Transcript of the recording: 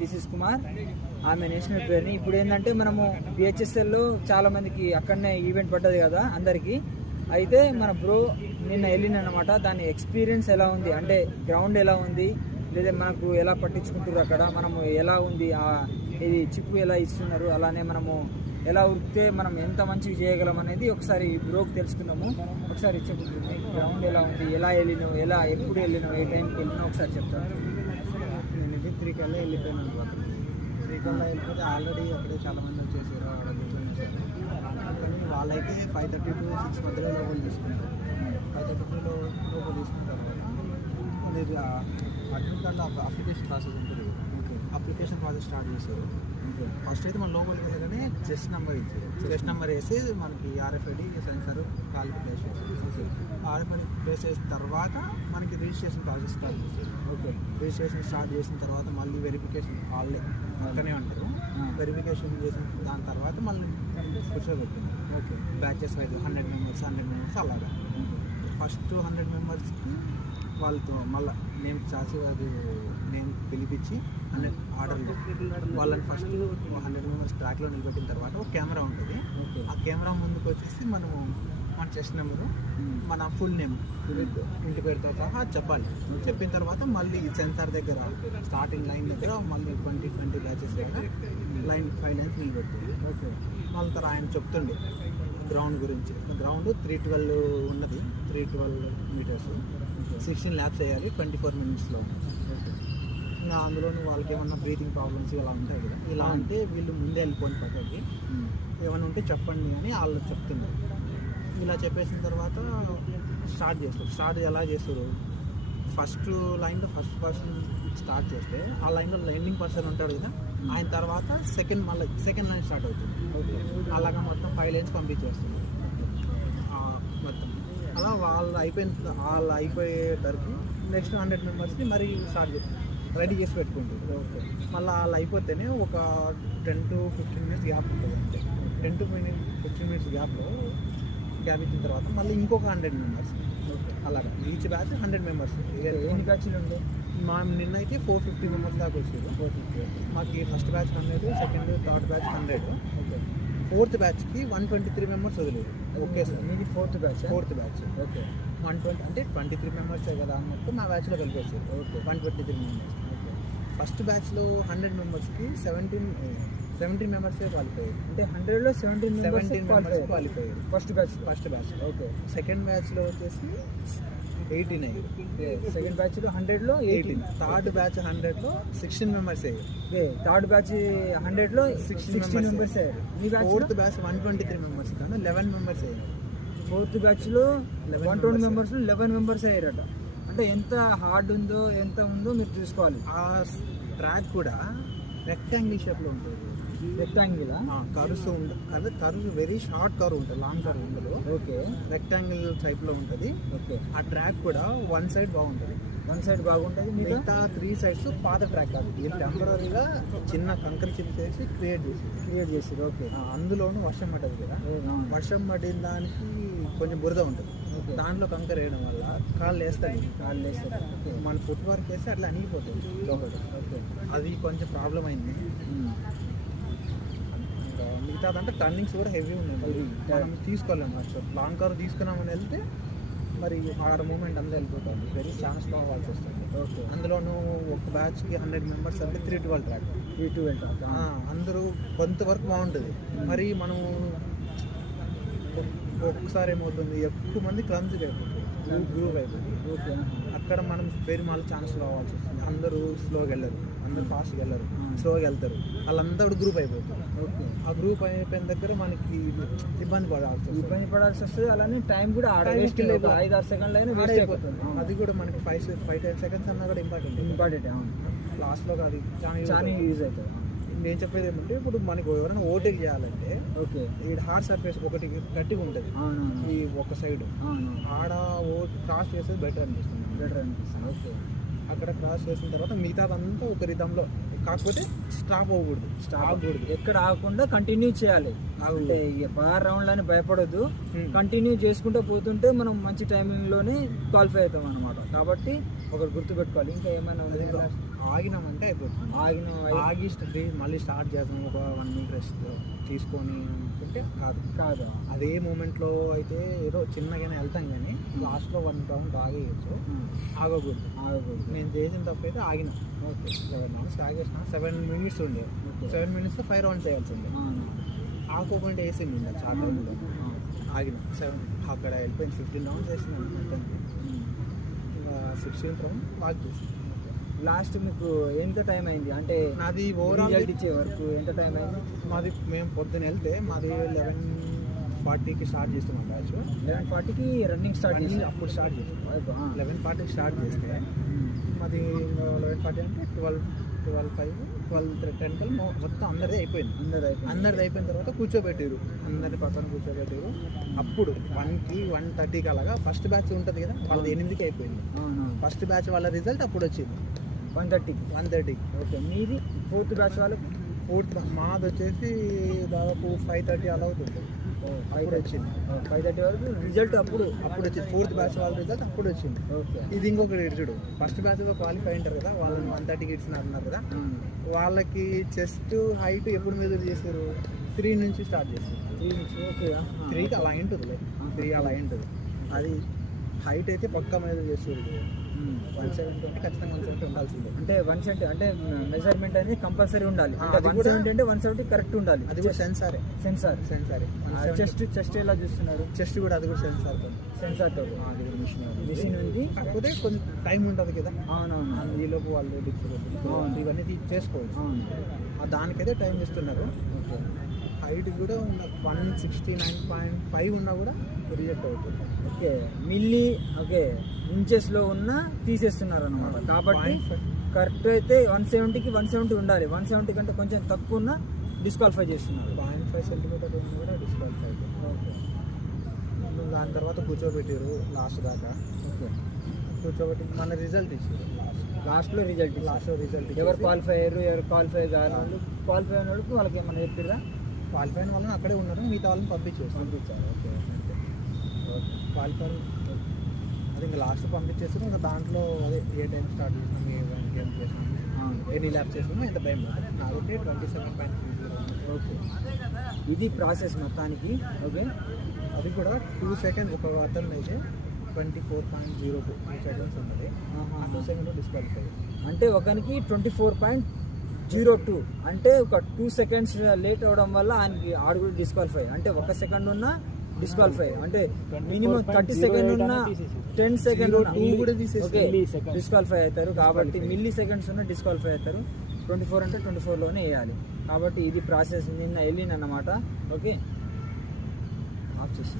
This is Kumar, ఆమె national ప్లేయర్ని. ఇప్పుడు ఏంటంటే మనము బిహెచ్ఎస్ఎల్లో చాలా మందికి అక్కడనే ఈవెంట్ పడ్డది కదా అందరికీ. అయితే మన బ్రో నిన్న వెళ్ళినమాట. దాని ఎక్స్పీరియన్స్ ఎలా ఉంది అంటే గ్రౌండ్ ఎలా ఉంది, లేదా మనకు ఎలా పట్టించుకుంటారు అక్కడ, మనము ఎలా ఉంది, ఇది చిప్పు ఎలా ఇస్తున్నారు, అలానే మనము ఎలా ఉరికితే మనం ఎంత మంచిగా చేయగలం అనేది ఒకసారి బ్రోకి తెలుసుకున్నాము. ఒకసారి చెప్పుకుంటుంది గ్రౌండ్ ఎలా ఉంది, ఎలా వెళ్ళినావు, ఎప్పుడు వెళ్ళినావు, ఏ టైంకి వెళ్ళినావు ఒకసారి చెప్తాను. నేను ఇది 3 కల్లా వెళ్ళిపోయాను అనమాట. 3 కల్లా వెళ్ళిపోతే ఆల్రెడీ అక్కడే చాలామంది వచ్చేసారు. అక్కడ కూర్చొని కానీ వాళ్ళైతే 5:30 to 6 మధ్యలో లోపల తీసుకుంటారు. 5:30 లోపల తీసుకుంటారు. అనేది అడ్మిట్ కార్డులో అప్లికేషన్ ప్రాసెస్ ఉంటుంది. అప్లికేషన్ ప్రాసెస్ స్టార్ట్ చేశారు. ఫస్ట్ అయితే మన లోపలికి వెళ్ళగానే చెస్ట్ నెంబర్ ఇచ్చారు. చెస్ట్ నెంబర్ వేసి మనకి ఆర్ఎఫ్ఐడి సెన్సర్ కాలికి ప్లేస్ చేసి ఆర్ఎఫ్ఐడి ప్లేస్ చేసిన తర్వాత మనకి రిజిస్ట్రేషన్ ప్రాసెస్ స్టార్ట్ చేశారు. రిజిస్ట్రేషన్ స్టార్ట్ చేసిన తర్వాత మళ్ళీ వెరిఫికేషన్ వాళ్ళే పక్కనే ఉంటారు. వెరిఫికేషన్ చేసిన దాని తర్వాత మళ్ళీ కూర్చోబెట్టింది. బ్యాచెస్ వైజ్ 100 మెంబర్స్ అలాగా. ఫస్ట్ 100 మెంబర్స్కి వాళ్ళతో మళ్ళీ నేను చాచి అది నేను పిలిపించి ఆర్డర్లు వాళ్ళని ఫస్ట్ 100 మెంబర్స్ ట్రాక్లో నిలబెట్టిన తర్వాత ఒక కెమెరా ఉంటుంది. ఆ కెమెరా ముందుకు వచ్చేసి మనము మన చెస్ట్ నెంబరు, మన ఫుల్ నేమ్, ఇంటి పేరుతో సహా చెప్పాలి. చెప్పిన తర్వాత మళ్ళీ సెన్సార్ దగ్గర స్టార్టింగ్ లైన్ దగ్గర మళ్ళీ 20 బ్యాచెస్ దగ్గర లైన్ 5 లైన్స్ నిలబెట్టింది. మళ్ళీ తర్వాత ఆయన చెప్తుండే గ్రౌండ్ గురించి. గ్రౌండ్ 312 ఉన్నది, 312 మీటర్స్, 16 ల్యాబ్స్ వేయాలి 24 మినిట్స్లో. ఇంకా అందులోనూ వాళ్ళకి ఏమన్నా బ్రీతింగ్ ప్రాబ్లమ్స్ ఇలా ఉంటాయి కదా, ఇలా అంటే వీళ్ళు ముందే వెళ్ళిపోయిన పక్కకి ఏమైనా ఉంటే చెప్పండి అని వాళ్ళు చెప్తున్నారు. ఇలా చెప్పేసిన తర్వాత స్టార్ట్ ఎలా చేస్తారు, ఫస్ట్ లైన్లో ఫస్ట్ పర్సన్ స్టార్ట్ చేస్తే ఆ లైన్లో లైనింగ్ పర్సన్ ఉంటాడు కదా, ఆయన తర్వాత సెకండ్ లైన్ స్టార్ట్ అవుతుంది. అలాగా మొత్తం 5 లైన్స్ పంపించేస్తుంది మొత్తం. అలా వాళ్ళు అయిపోయేసరికి నెక్స్ట్ 100 మెంబర్స్ని మరి స్టార్ట్ చేస్తారు, రెడీ చేసి పెట్టుకుంటారు. మళ్ళీ వాళ్ళు అయిపోతేనే ఒక 10 to 15 మినిట్స్ గ్యాప్ ఉంటుంది. అంటే 10 to 15 మినిట్స్ గ్యాప్లో గ్యాప్ ఇచ్చిన తర్వాత మళ్ళీ ఇంకొక 100 మెంబర్స్. అలాగా ఈచ్ బ్యాచ్ 100 మెంబర్స్. ఎన్ని బ్యాచ్లు ఉండే? నిన్నైతే 450 మెంబర్స్ దాకా వచ్చారు. 450 మాకు first batch 100, second third batch 100. Fourth బ్యాచ్కి 123 మెంబర్స్ వదిలేదు. ఓకే సార్, మీది ఫోర్త్ బ్యాచ్. ఓకే 120 అంటే 23 మెంబర్సే కదా అన్నట్టు మా బ్యాచ్లో కలిపేసారు. 123 మెంబర్స్. ఫస్ట్ బ్యాచ్లో 100 మెంబర్స్కి 17 మెంబర్సే క్వాలిఫై అయ్యారు. అంటే 100లో 17 మెంబర్స్ క్వాలిఫై అయ్యారు ఫస్ట్ బ్యాచ్. ఓకే సెకండ్ బ్యాచ్లో వచ్చేసి 18 అయ్యారు. సెకండ్ బ్యాచ్లో 100లో 18. థర్డ్ బ్యాచ్ 100లో 16 మెంబర్స్ అయ్యారు. థర్డ్ బ్యాచ్ 100లో 16 మెంబర్స్ అయ్యారు. ఫోర్త్ బ్యాచ్ 123 మెంబర్స్ కన్నా 11 మెంబర్స్ అయ్యారు. ఫోర్త్ బ్యాచ్లో 120 మెంబర్స్ 11 మెంబర్స్ అయ్యారట. అంటే ఎంత హార్డ్ ఉందో ఎంత ఉందో మీరు చూసుకోవాలి. ఆ ట్రాక్ కూడా రెక్టాంగిల్ షేప్లో ఉంటుంది. రెక్టాంగిల్ కర్వ్స్ ఉండదు, కర్వ్ వెరీ షార్ట్ కర్వ్ ఉంటుంది, లాంగ్ కర్వ్ ఉండదు. ఓకే రెక్టాంగిల్ టైప్లో ఉంటుంది. ఓకే ఆ ట్రాక్ కూడా వన్ సైడ్ బాగుంటుంది. మిగతా 3 sides పాత ట్రాక్ కాదు, ఇది టెంపరీగా చిన్న కంకర్ చిప్స్ వేసి క్రియేట్ చేసి. ఓకే అందులోనూ వర్షం పడ్డది కదా, వర్షం పడిన దానికి కొంచెం బురద ఉంటుంది. దాంట్లో కంకర్ వేయడం వల్ల కాళ్ళు వేస్తాయి. మన ఫుట్ వర్క్ వేస్తే అట్లా అనిగిపోతుంది లోపల. అది కొంచెం ప్రాబ్లం అయింది. మిగతాదంటే టర్నింగ్స్ కూడా హెవీ ఉన్నాయి, మనం తీసుకోలేము. యాక్చువల్ లాంగ్ కార్ తీసుకున్నామని వెళ్తే మరి ఆడ మూమెంట్ అంతా వెళ్ళిపోతుంది, చాలా స్లో అవ్వాల్సి వస్తుంది. అందులోనూ ఒక బ్యాచ్కి 100 మెంబర్స్ అంటే 312 ట్రాక్. అందరూ కొంతవరకు బాగుంటుంది. మరి మనం ఒక్కసారి ఏమవుతుంది, ఎక్కువ మంది క్లమ్జీగా అయిపోతుంది, గ్రూప్ అయిపోతుంది. అక్కడ మనం మళ్ళీ చాలా స్లో అవ్వాల్సి వస్తుంది. అందరూ స్లోగా వెళ్ళరు, అందరూ ఫాస్ట్గా వెళ్ళరు, స్లోగా వెళ్తారు. వాళ్ళంతా కూడా గ్రూప్ అయిపోతుంది. ఆ గ్రూప్ అయిపోయిన దగ్గర మనకి ఇబ్బంది పడాల్సి వస్తుంది. అలానే టైం కూడా 5-6 సెకండ్లు అయినా వేస్ట్ అయిపోతుంది. అది కూడా మనకి 5-10 సెకండ్స్ అన్నా కూడా ఇంపార్టెంట్. లాస్ట్లో అది చాలా యూజ్ అవుతుంది. నేను చెప్పేది ఏమంటే, ఇప్పుడు మనకు ఎవరైనా ఓవర్టేక్ చేయాలంటే ఈ హార్డ్ సర్ఫేస్ ఒకటి గట్టిగా ఉంటుంది ఈ ఒక సైడ్, ఆడ క్రాస్ చేసేది బెటర్ అనిపిస్తుంది. ఓకే అక్కడ క్రాస్ చేసిన తర్వాత మిగతాదంతా ఒక రిధంలో, కాకపోతే స్టాప్ అవ్వకూడదు, ఎక్కడ ఆగకుండా కంటిన్యూ చేయాలి. అంటే 6 రౌండ్లని భయపడొద్దు, కంటిన్యూ చేసుకుంటూ పోతుంటే మనం మంచి టైమింగ్లోనే క్వాలిఫై అవుతాం అనమాట. కాబట్టి ఒకటి గుర్తుపెట్టుకోవాలి. ఇంకా ఏమైనా ఉంది? ఆగినామంటే అయిపోతుంది. ఆగిన ఆగి మళ్ళీ స్టార్ట్ చేద్దాం ఒక 1 వీక్ రెస్ట్ తీసుకొని అనుకుంటే కాదు. అదే మూమెంట్లో అయితే ఏదో చిన్నగానే వెళ్తాం కానీ లాస్ట్లో 1 రౌండ్ ఆగేయచ్చు. ఆగకూడదు. నేను చేసిన తప్పు అయితే ఆగిన. Okay 11 rounds ఆగేసిన. 7 minutes ఉండే. 7 minutesలో 5 రౌండ్స్ వేయాల్సిందే. ఆకోకుండా వేసింది చాలా టైంలో. ఆగిన 7 అక్కడ వెళ్ళిపోయింది. 15 రౌండ్స్ వేసినాను మొత్తానికి. ఇంకా 16th రౌండ్ వాక్ చేసి లాస్ట్ మీకు ఎంత టైం అయింది అంటే నాది ఓవరాల్ ఇచ్చే వరకు ఎంత టైం అయింది? మేము పొద్దున వెళ్తే మాది 11:40కి స్టార్ట్ చేస్తున్నాం బ్యాచ్. 11:40కి రన్నింగ్ స్టార్ట్ చేసి అప్పుడు స్టార్ట్ చేసాం. 11:40కి స్టార్ట్ చేస్తే మాది 11:40 అంటే 12:05 12:10 కల్లా మొత్తం అందరిది అయిపోయింది. అందరిది అయిపోయిన తర్వాత కూర్చోబెట్టారు. అందరిని పక్కన కూర్చోబెట్టారు. అప్పుడు 1కి 1:30కి అలాగా ఫస్ట్ బ్యాచ్ ఉంటుంది కదా, వాళ్ళది 8కి అయిపోయింది. ఫస్ట్ బ్యాచ్ వాళ్ళ రిజల్ట్ అప్పుడు వచ్చింది 1:30. ఓకే, మీది 4th బ్యాచ్ వాళ్ళకి మాది వచ్చేసి దాదాపు 5:30 అలా అవుతుంది. 5:30 వరకు రిజల్ట్ అప్పుడు వచ్చింది. 4th బ్యాచ్ వాళ్ళ రిజల్ట్ అప్పుడు వచ్చింది. ఓకే, ఇది ఇంకొక చూడు, ఫస్ట్ బ్యాచ్లో క్వాలిఫై ఉంటారు కదా, వాళ్ళని 1:30కి ఇచ్చినారు కదా, వాళ్ళకి చెస్ట్ హైట్ ఎప్పుడు మెజర్ చేశారు? 3 నుంచి స్టార్ట్ చేశారు. 3కి అలా ఉంటుంది. 3 అలా ఉంటుంది. అది హైట్ అయితే పక్కా మెజర్ చేస్తారు. 170 అంటే ఖచ్చితంగా 170 ఉండాల్సిందే. అంటే 170 అంటే మెజర్మెంట్ అనేది కంపల్సరీ ఉండాలి. అంటే 170 అంటే 170 కరెక్ట్ ఉండాలి. అది కూడా సెన్సారే. చెస్ట్ ఎలా చూస్తున్నారు? చెస్ట్ కూడా అది కూడా సెన్సార్ తో మిషన్ ఉంది. కాకపోతే కొంచెం టైం ఉంటుంది కదా. అవునవును, ఈలోపు వాళ్ళు ఇవన్నీ చేసుకోవచ్చు. దానికైతే టైం ఇస్తున్నారు. హైట్ కూడా 169.5 ఉన్నా కూడా రిజెక్ట్ అవుతుంది. ఓకే, ఇంచెస్లో ఉన్న తీసేస్తున్నారు అనమాట. కాబట్టి కరెక్ట్ అయితే 170కి 170 ఉండాలి. 170 కంటే కొంచెం తక్కువ ఉన్న డిస్క్వాలిఫై చేస్తున్నారు. 0.5 సెంటీమీటర్ ఉన్న కూడా డిస్క్వాలిఫై అవుతుంది. ఓకే, దాని తర్వాత కూర్చోబెట్టారు లాస్ట్ దాకా. ఓకే, కూర్చోబెట్టి మన రిజల్ట్ ఇచ్చారు. లాస్ట్లో రిజల్ట్ ఎవరు క్వాలిఫై అయ్యారు, ఎవరు క్వాలిఫై కాదు. క్వాలిఫై అయినప్పుడు వాళ్ళకి ఏమన్నా చెప్పారా? క్వాలిఫై అయిన వాళ్ళని అక్కడే ఉన్నారు, మిగతా వాళ్ళని పంపించారు. ఓకే, క్వాలిఫై అది ఇంకా లాస్ట్ పంపించేసి ఇంకా దాంట్లో అదే ఏ టైం స్టార్ట్ చేసినాం, ఏం చేసినాం, ఎన్ని ల్యాబ్స్ చేసినామో ఎంత టైం నాకైతే 27.30. ఓకే, ఇది ప్రాసెస్ మొత్తానికి. ఓకే, అది కూడా 2 seconds ఒక అతను అయితే 24.02 seconds ఉన్నది. 2 seconds డిస్క్వాలిఫై. అంటే ఒకరికి 24.02 అంటే ఒక 2 seconds లేట్ అవడం వల్ల ఆయనకి ఆడు కూడా డిస్క్వాలిఫై. అంటే 1 second ఉన్నా డిస్క్వాలిఫై. అంటే మినిమం 30 seconds ఉన్న 10 seconds డిస్క్వాలిఫై అవుతారు. కాబట్టి మిల్లీ సెకండ్స్ ఉన్న డిస్క్వాలిఫై అవుతారు. 24 అంటే 24లోనే వేయాలి. కాబట్టి ఇది ప్రాసెస్ నిన్న వెళ్ళిందన్నమాట. ఓకే, ఆఫ్ చేసి